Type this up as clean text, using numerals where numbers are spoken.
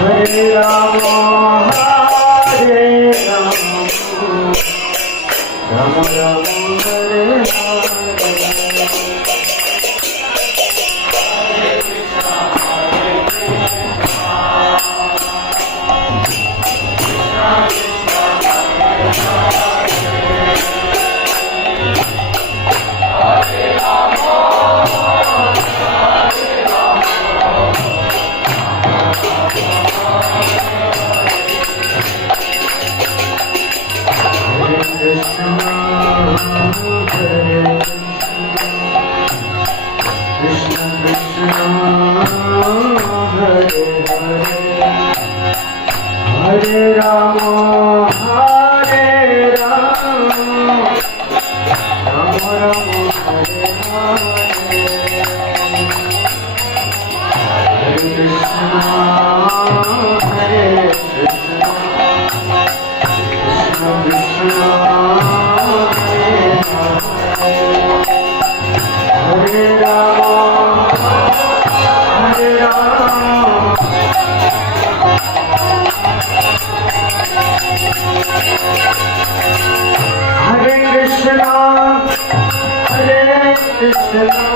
Hare Rama, Hare Rama, Rama Rama, Hare Hare. Hare Rama, Hare Rama, Rama Rama, Hare Hare. Hare Krishna, Hare Krishna, Krishna Krishna, Hare Hare. Hare Rama, Hare Rama, Hare Krishna, Hare Krishna.